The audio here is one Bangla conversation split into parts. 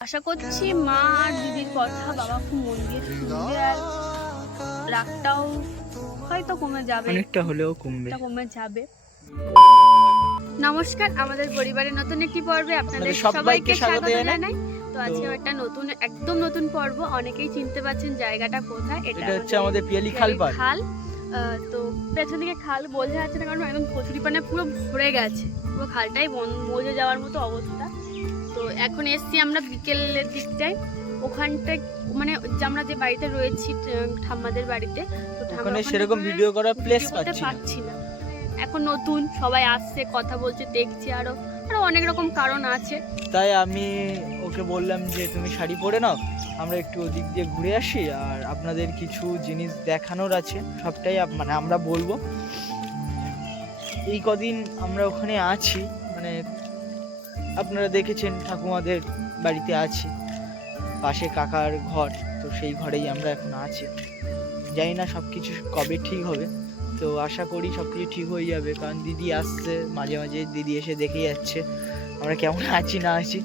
আশা করছি মা আর দিদির কথা বাবা খুব মন দিয়ে শুনবে আর রাগটাও হয়তো কমে যাবে। অনেকটা হলেও কমবে। এটা কমে যাবে। নমস্কার আমাদের পরিবারের নতুন একটি পর্বে আপনাদের সবাইকে স্বাগত জানাই। তো আজকে একটা নতুন একদম নতুন পর্ব অনেকেই চিনতে পারছেন জায়গাটা কোথায়। এটা হচ্ছে আমাদের পিয়ালি খাল পার খাল। আহ, তো পেছন দিকে খাল বোঝা যাচ্ছে না কারণ একদম কচুরি পানে পুরো ভরে গেছে। পুরো খালটাই বন- মজে যাওয়ার মতো অবস্থা। তো এখন এসছি আমরা বিকেলের দিকটায়। ওখানটায় মানে যে আমরা যে বাড়িতে রয়েছি ঠাম্মাদের বাড়িতে তো ঠাম্মা সেরকম ভিডিও করার প্লেস পাচ্ছি না। এখন নতুন সবাই আসছে কথা বলছে দেখছে আরও আরও অনেক রকম কারণ আছে। তাই আমি ওকে বললাম যে তুমি শাড়ি পরে নাও আমরা একটু ওদিক দিয়ে ঘুরে আসি আর আপনাদের কিছু জিনিস দেখানোর আছে সবটাই মানে আমরা বলব। এই কদিন আমরা ওখানে আছি মানে আপনারা দেখেছেন ঠাকুমাদের বাড়িতে আছি। পাশে কাকার ঘর, তো সেই ঘরেই আমরা এখন আছি। জানি না সব কিছু কবে ঠিক হবে, তো আশা করি সব কিছু ঠিক হয়ে যাবে, কারণ দিদি আসছে, মাঝে মাঝে দিদি এসে দেখে যাচ্ছে, আমরা কেমন আছি, না আছি।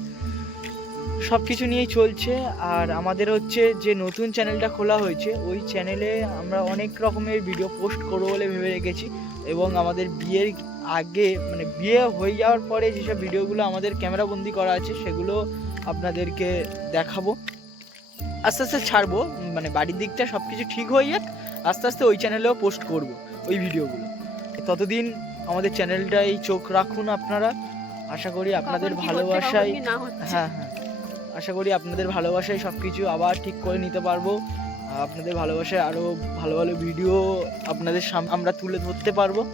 সব কিছু নিয়েই চলছে, আর আমাদের হচ্ছে যে নতুন চ্যানেলটা খোলা হয়েছে, ওই চ্যানেলে আমরা অনেক রকমের ভিডিও পোস্ট করব বলে ভেবে রেখেছি, এবং আমাদের বিয়ের আগে মানে বিয়ে হয়ে যাওয়ার পরে যেসব ভিডিওগুলো আমাদের ক্যামেরা বন্দি করা আছে সেগুলো আপনাদেরকে দেখাবো। আস্তে আস্তে ছাড়বো মানে বাড়ির দিকটা সব কিছু ঠিক হয়ে যাক আস্তে আস্তে ওই চ্যানেলেও পোস্ট করব ওই ভিডিওগুলো। ততদিন আমাদের চ্যানেলটাই চোখ রাখুন আপনারা। আশা করি আপনাদের ভালোবাসায় হ্যাঁ হ্যাঁ। আশা করি আপনাদের ভালোবাসায় সব কিছু আবার ঠিক করে নিতে পারব। আপনাদের ভালোবাসায় আরও ভালো ভালো ভিডিও আপনাদের সামনে আমরা তুলে ধরতে পারব।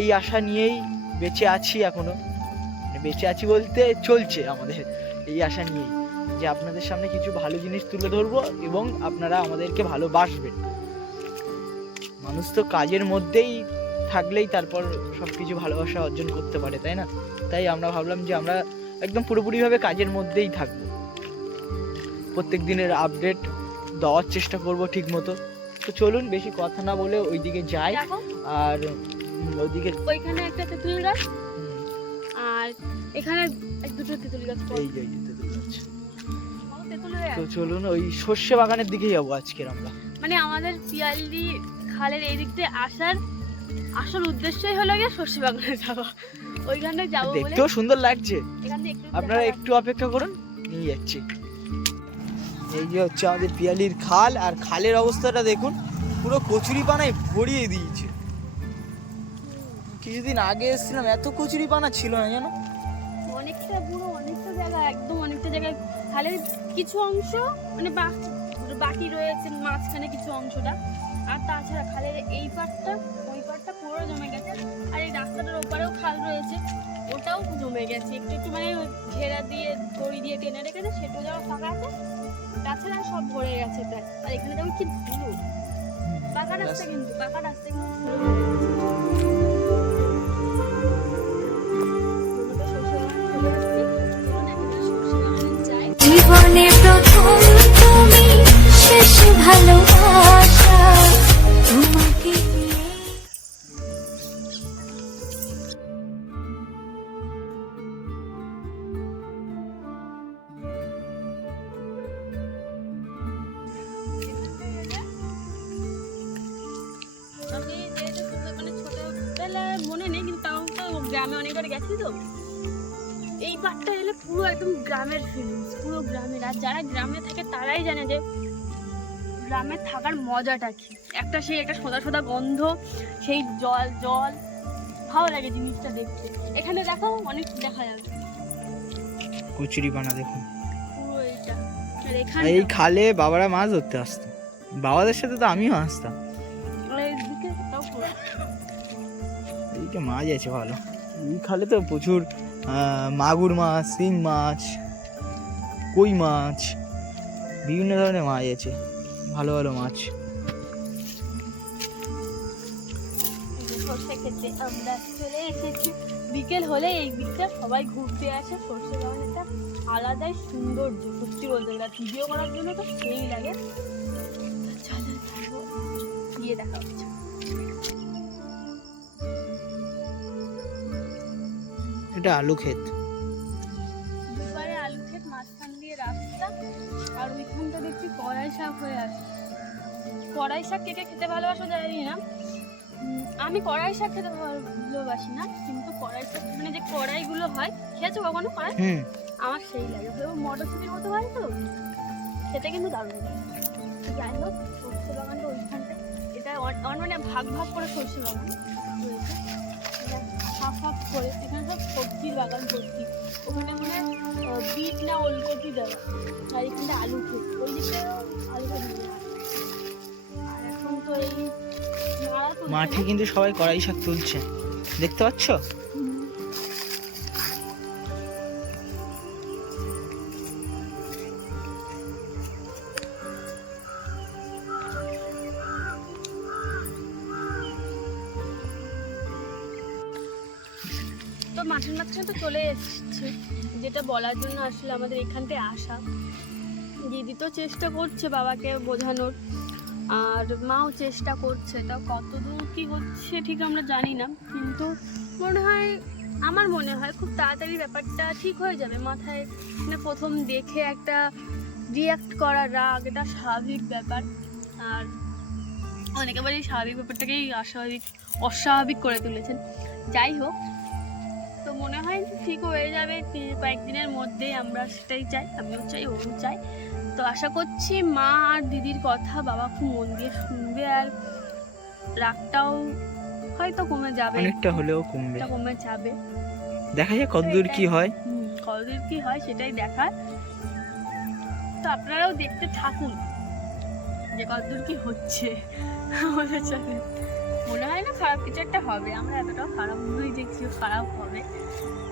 এই আশা নিয়েই বেঁচে আছি এখনও। মানে বেঁচে আছি বলতে চলছে আমাদের এই আশা নিয়েই যে আপনাদের সামনে কিছু ভালো জিনিস তুলে ধরবো এবং আপনারা আমাদেরকে ভালোবাসবেন। মানুষ তো কাজের মধ্যেই থাকলেই তারপর সব কিছু ভালোবাসা অর্জন করতে পারে, তাই না? তাই আমরা ভাবলাম যে আমরা একদম পুরোপুরিভাবে কাজের মধ্যেই থাকব। প্রত্যেক দিনের আপডেট দেওয়ার চেষ্টা করব ঠিক মতো তো চলুন বেশি কথা না বলে ওইদিকে যাই। আর ওইদিকে ওইখানে একটা তেঁতুল গাছ। আর এখানে এক দুটো তেঁতুল গাছ এই যে তেঁতুল গাছ। তো চলুন ওই সর্ষে বাগানের দিকে যাব আজকের আমরা। মানে আমাদের পিয়ালি খালের এই দিক দিয়ে আসার আসল উদ্দেশ্যই হলো গিয়ে সর্ষে বাগানে যাওয়া। ওইখানে যাব দেখতেও সুন্দর লাগছে। আপনারা একটু অপেক্ষা করুন নিয়ে যাচ্ছি। এই যে হচ্ছে আমাদের পিয়ালির খাল, আর খালের অবস্থাটা দেখুন, পুরো কচুরি পানায় ভরিয়ে দিয়েছে। কিছুদিন আগে এসেছিলাম, এত কচুরি পানা ছিল না জানো? অনেকটা পুরো, অনেকটা জায়গা, একদম অনেকটা জায়গায়। খালের কিছু অংশ মানে বাকি রয়েছে মাঝখানে কিছু অংশটা। আর তাছাড়া খালের এই পাটটা, ওই পাটটা পুরো জমে গেছে। আর এই রাস্তাটার ওপারেও খাল রয়েছে, ওটাও জমে গেছে। একটু একটু মানে ঘেরা দিয়ে, দড়ি দিয়ে টেনে রেখেছে, সেটাও যাওয়া ফাঁকা আছে। তাছাড়া সব ভরে গেছে প্রায় আর এখানে যেমন কি ধুলো। পাকা রাস্তা কিন্তু পাকা রাস্তা কিন্তু। গ্রামে তো? এই পাটটা এলে পুরো একদম গ্রামের ফিলিংস পুরো গ্রামের। আর যারা গ্রামে থাকে তারাই জানে যে গ্রামে থাকার মজাটা কি। একটা সেই একটা সোদা সোদা গন্ধ সেই জল জল। ভালো লাগে জিনিসটা দেখতে। এখানে দেখো অনেক দেখা যাবে কচুরি পানা দেখুন। এই খালে বাবারা মাছ ধরতে আসতো। বাবাদের সাথে তো আমিও আসতাম। এইদিকে মাছ আছে ভালো। এই খালে তো প্রচুর মাগুর মাছ, শিং মাছ, কই মাছ, বিভিন্ন ধরনের মাছ আছে, ভালো ভালো মাছ। সর্ষে খেতে আমরা এসেছি। বিকেল হলে এই দিকটা সবাই ঘুরতে আসে। সর্ষে বাগান একটা আলাদাই সৌন্দর্য সত্যি বলতে গেলে। ভিডিও করার জন্য তো সেই লাগে। গিয়ে দেখা হচ্ছে। এটা আলু ক্ষেত। দুপারে আলু ক্ষেত মাঝখান দিয়ে রাস্তা আর ওইখানটা দেখছি কড়াই শাক হয়ে আছে। কড়াই শাক কে কে খেতে ভালোবাসো জানি না। আমি কড়াই শাক খেতে ভালোবাসি না কিন্তু কড়াই শাক মানে যে কড়াইগুলো হয় খেয়েছো কখনো কড়াই? হুম। আমার সেই লাগে। যেমন মটরশুটির মতো হয় তো সেটা কিন্তু দারুণ যাই হোক সর্ষে বাগানটা ওইখানটা এটা অন- অন মানে ভাগ ভাগ করে সর্ষে বাগান রয়েছে। হাফ হাফ করে এখানে সব সবজির বাগান ভর্তি ওখানে মানে বিট না ওলকপি দেওয়া। আর এখানে আলু ক্ষেত ওই দিকে আলু ক্ষেত আর এখন তো এই মাঠে কিন্তু সবাই কড়াই শাক তুলছে। দেখতে পাচ্ছ? তো মাঠের মাঝখানে তো চলে এসছে। যেটা বলার জন্য আসলে আমাদের এখানটায় আসা। দিদি তো চেষ্টা করছে বাবাকে বোঝানোর। আর মাও চেষ্টা করছে। তা কতদূর কি হচ্ছে ঠিক আমরা জানি না। কিন্তু মনে হয়, আমার মনে হয় খুব তাড়াতাড়ি ব্যাপারটা ঠিক হয়ে যাবে। মাথায় মানে প্রথম দেখে একটা রিয়াক্ট করা রাগ, এটা স্বাভাবিক ব্যাপার। আর অনেকে বলে এই স্বাভাবিক ব্যাপারটাকেই অস্বাভাবিক অস্বাভাবিক করে তুলেছেন। যাই হোক মনে হয় ঠিক হয়ে যাবে কয়েকদিনের মধ্যেই আমরা সেটাই চাই আমিও চাই ওও চাই। তো আশা করছি মা আর দিদির কথা বাবা খুব মন দিয়ে শুনবে আর রাগটাও হয়তো কমে যাবে। অনেকটা হলেও কমবে। কমে যাবে। দেখা যাক কতদূর কি হয়। কতদূর কি হয় সেটাই দেখার। তো আপনারাও দেখতে থাকুন যে কতদূর কি হচ্ছে। আমাদের সাথে মনে হয় না খারাপ কিছু একটা হবে। আমরা এতটাও খারাপ নই যে কিছু খারাপ হবে।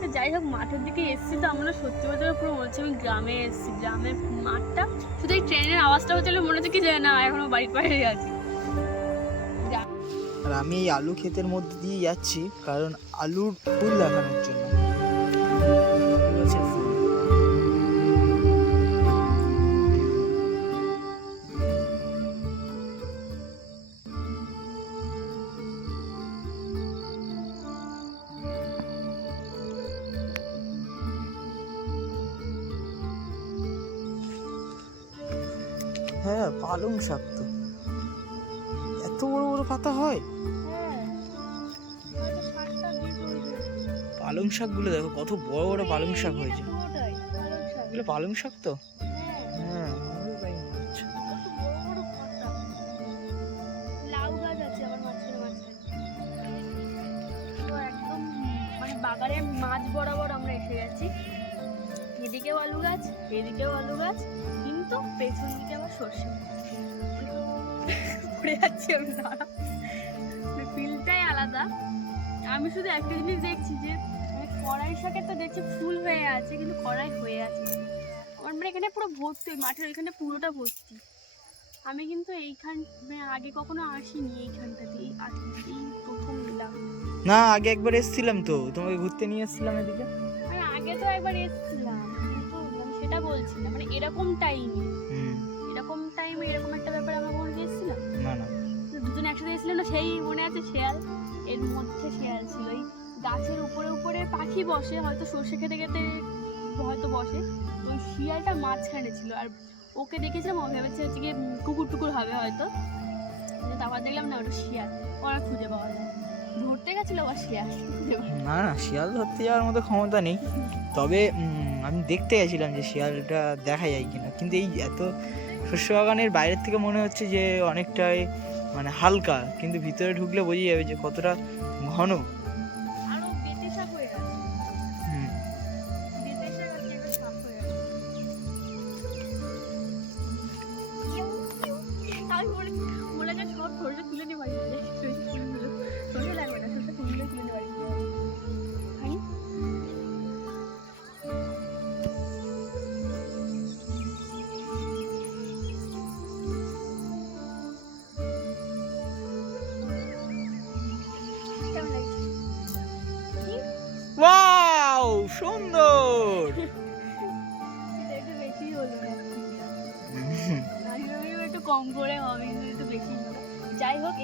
তো যাই হোক, মাঠের দিকে এসছি তো আমরা সত্যি গেলে পুরো মনে হচ্ছে আমি গ্রামে এসেছি। গ্রামের মাঠটা শুধু এই ট্রেনের আওয়াজটা হচ্ছে মনে হচ্ছে কি যে না, এখনও বাড়ির বাইরে আছি। আর আমি এই আলু ক্ষেতের মধ্যে দিয়ে যাচ্ছি, কারণ আলুর ফুল দেখানোর জন্য। হ্যাঁ পালং শাক তো। এত বড় বড় পাতা হয়? পালং শাকগুলো দেখো, কত বড় বড় পালং শাক হয়েছে। এগুলো পালং শাক তো? হ্যাঁ বাগানের মাঝ বরাবর আমরা এসে গেছি এদিকেও আলু গাছ, এদিকেও আলু গাছ কিন্তু পেছন দিকে আবার সর্ষে পড়ে যাচ্ছি আমি দাঁড়া। ফিলটাই আলাদা। আমি শুধু একটা জিনিস দেখছি যে মানে কড়াই শাকে তো দেখছি ফুল হয়ে আছে কিন্তু কড়াই হয়ে আছে আমার মানে এখানে পুরো ভর্তি ওই মাঠের ওইখানে পুরোটা ভর্তি। আমি কিন্তু এইখান মানে আগে কখনো আসিনি এইখানটাতে এই এই প্রথম এলাম না আগে একবার এসেছিলাম তো তোমাকে ঘুরতে নিয়ে এসেছিলাম এদিকে। মানে আগে তো একবার এসেছিলাম। আমি সেটা বলছি না মানে এরকম টাইমে এরকম টাইমে এরকম একটা ব্যাপারে আমরা কখনো এসেছিলাম না না। দুজনে একসাথে এসেছিলাম না সেই মনে আছে শেয়াল? এর মধ্যে শেয়াল ছিল এই গাছের উপরে উপরে পাখি বসে হয়তো সর্ষে খেতে খেতে হয়তো বসে ওই শিয়ালটা মাঝখানে ছিল আর ওকে দেখেছিলাম ও ভেবেছে হচ্ছে গিয়ে কুকুর টুকুর হবে হয়তো তারপর দেখলাম না ওটা শিয়াল ওরা খুঁজে পাওয়া যায় ধরতে গেছিল শিয়াল? না না, শিয়াল ধরতে যাওয়ার মতো ক্ষমতা নেই। তবে আমি দেখতে গেছিলাম যে শিয়ালটা দেখা যায় কিনা। কিন্তু এই এত শস্য বাগানের বাইরের থেকে মনে হচ্ছে যে অনেকটাই মানে হালকা, কিন্তু ভিতরে ঢুকলে বোঝা যাবে যে কতটা ঘন।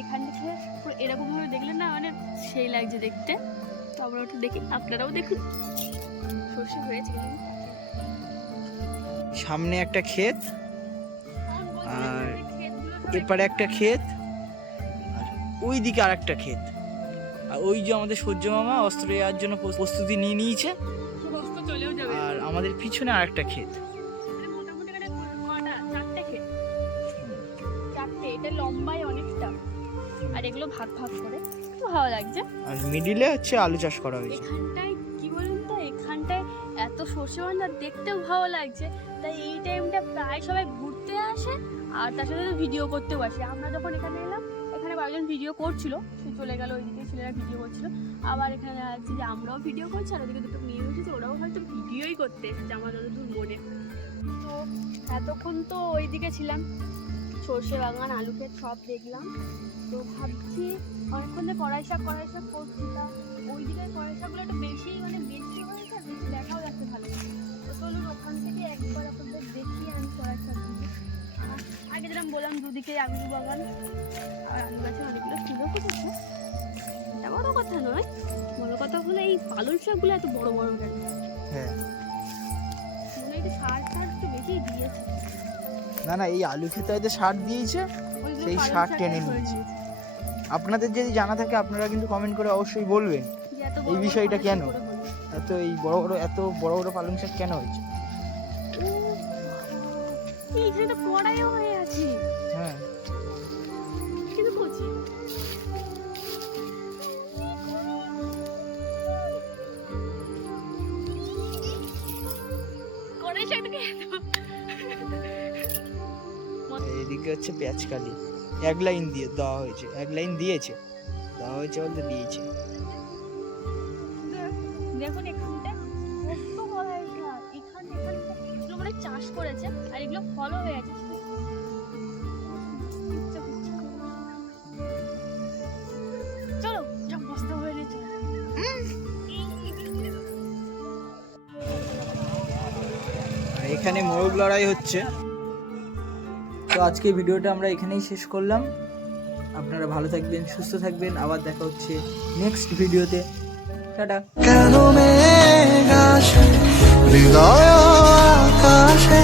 এখান থেকে পুরো এরকম ভাবে দেখলে না মানে সেই লাগছে দেখতে। তো আমরা ওটা দেখি আপনারাও দেখুন। সর্ষে হয়েছে সামনে একটা ক্ষেত আর এপারে একটা ক্ষেত আর ওই দিকে আর একটা ক্ষেত। আর ওই যে আমাদের সূর্য মামা অস্ত্র দেওয়ার জন্য প্রস্তুতি নিয়ে নিয়েছে আর আমাদের পিছনে আর একটা ক্ষেত। ভাগ ভাগ করে। খুব ভালো লাগছে। আর মিডিলে হচ্ছে আলু চাষ করা হয়েছে। এখানটায় কি বলুন তো এখানটায় এত সর্ষে বান্ধা দেখতেও ভালো লাগছে। তাই এই টাইমটা প্রায় সবাই ঘুরতে আসে আর তার সাথে ভিডিও করতেও আসে। আমরা যখন এখানে এলাম এখানে কয়েকজন ভিডিও করছিল। সে চলে গেল ওইদিকে ছেলেরা ভিডিও করছিল। আবার এখানে দেখা যাচ্ছে যে আমরাও ভিডিও করছি আর ওদিকে দুটো মেয়ে বসেছে ওরাও হয়তো ভিডিওই করতে এসেছে আমার যতদূর মনে। তো এতক্ষণ তো ওইদিকে ছিলাম। সর্ষে বাগান আলু ক্ষেত সব দেখলাম। তো ভাবছি অনেকক্ষণ ধরে কড়াই শাক কড়াই শাক করছিলাম। ওই দিকে কড়াই শাকগুলো একটু বেশি মানে বেশি হয়েছে বেশি দেখাও যাচ্ছে ভালো তো চলুন ওখান থেকে একবার আপনাদের দেখি আমি কড়াই শাক আগে যেরকম বললাম দুদিকে আলু বাগান আর আলু গাছে অনেকগুলো ফুলও ফুটেছে। এটা বড় কথা নয় বড় কথা হলো এই পালং শাকগুলো এত বড় বড় কেন? হ্যাঁ। মনে হয় একটু সার সার একটু বেশি দিয়েছে। না না এই আলু ক্ষেতে হয়তো সার দিয়েছে সেই সার টেনে নিয়েছে। আপনাদের যদি জানা থাকে আপনারা কিন্তু কমেন্ট করে অবশ্যই বলবেন। এই বিষয়টা কেন? এত এই বড় বড় এত বড় বড় পালং শাক কেন হয়েছে? হয়ে এদিকে হচ্ছে পেঁয়াজকালি। এক লাইন দিয়ে দেওয়া হয়েছে এক লাইন দিয়েছে দেওয়া হয়েছে বলতে দিয়েছে। দেখুন এখানটা কত বড় হয়েছে আর এখানে এখানে এগুলো মানে চাষ করেছে আর এগুলো ফলও হয়ে আছে। চলো যা বস্তা হয়ে গেছে। আর এখানে মোরগ লড়াই হচ্ছে। তো আজকে ভিডিওটা আমরা এখানেই শেষ করলাম। আপনারা ভালো থাকবেন, সুস্থ থাকবেন। আবার দেখা হচ্ছে নেক্সট ভিডিওতে। টাটা। কেন মেঘ আসে? হৃদয় আকাশে